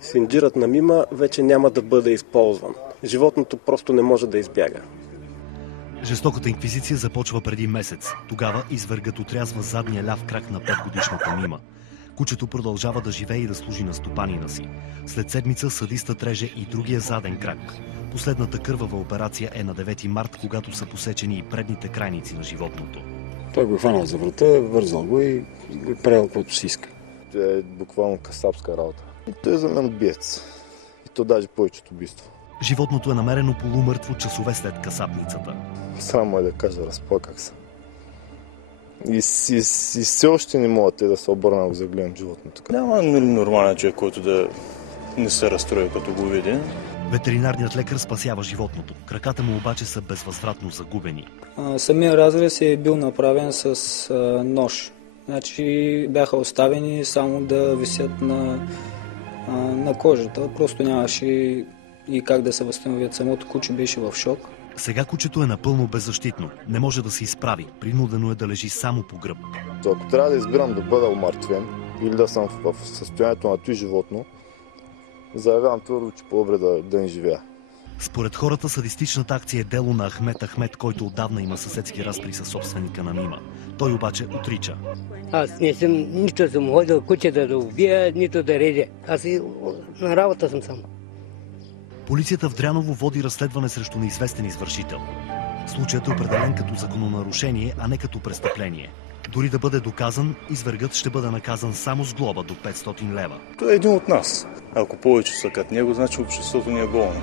Синджирът на Мима вече няма да бъде използван. Животното просто не може да избяга. Жестоката инквизиция започва преди месец. Тогава извергът отрязва задния ляв крак на 5-годишната Мима. Кучето продължава да живее и да служи на стопанина си. След седмица съдистът реже и другия заден крак. Последната кървава операция е на 9 март, когато са посечени и предните крайници на животното. Той го е хванал за врата, вързал го и го е правил каквото си иска. Това е буквално касапска работа. И той е за мен убиец. И то даже повече от убийство. Животното е намерено полумъртво часове след касапницата. Само е да кажа, разплаках се. И все още не мога да се обърна, ако загледам животното. Няма нормален човек, който да не се разстрои, като го види. Ветеринарният лекар спасява животното. Краката му обаче са безвъзвратно загубени. Самия разрез е бил направен с нож. Значи бяха оставени само да висят на кожата. Просто нямаше и как да се възстановят. Самото куче беше в шок. Сега кучето е напълно беззащитно. Не може да се изправи. Принудено е да лежи само по гръб. Ако трябва да избирам да бъда умъртвен или да съм в състоянието на това животно, заявявам твърдо, че по-добре да не живея. Според хората садистичната акция е дело на Ахмет Ахмет, който отдавна има съседски разпри със собственика на Мима. Той обаче отрича. Аз не съм, нито съм ходил кучета да убия, нито да редя. Аз и на работа съм сам. Полицията в Дряново води разследване срещу неизвестен извършител. Случаят е определен като закононарушение, а не като престъпление. Дори да бъде доказан, извергът ще бъде наказан само с глоба до 500 лева. Той е един от нас. Ако повече са като него, значи обществото ни е болно.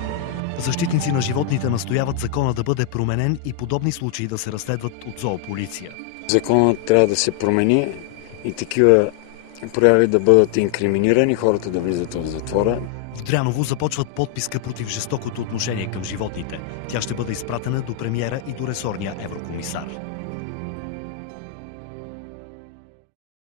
Защитници на животните настояват закона да бъде променен и подобни случаи да се разследват от зоополиция. Законът трябва да се промени и такива прояви да бъдат инкриминирани, хората да влизат в затвора. В Дряново започват подписка против жестокото отношение към животните. Тя ще бъде изпратена до премиера и до ресорния еврокомисар.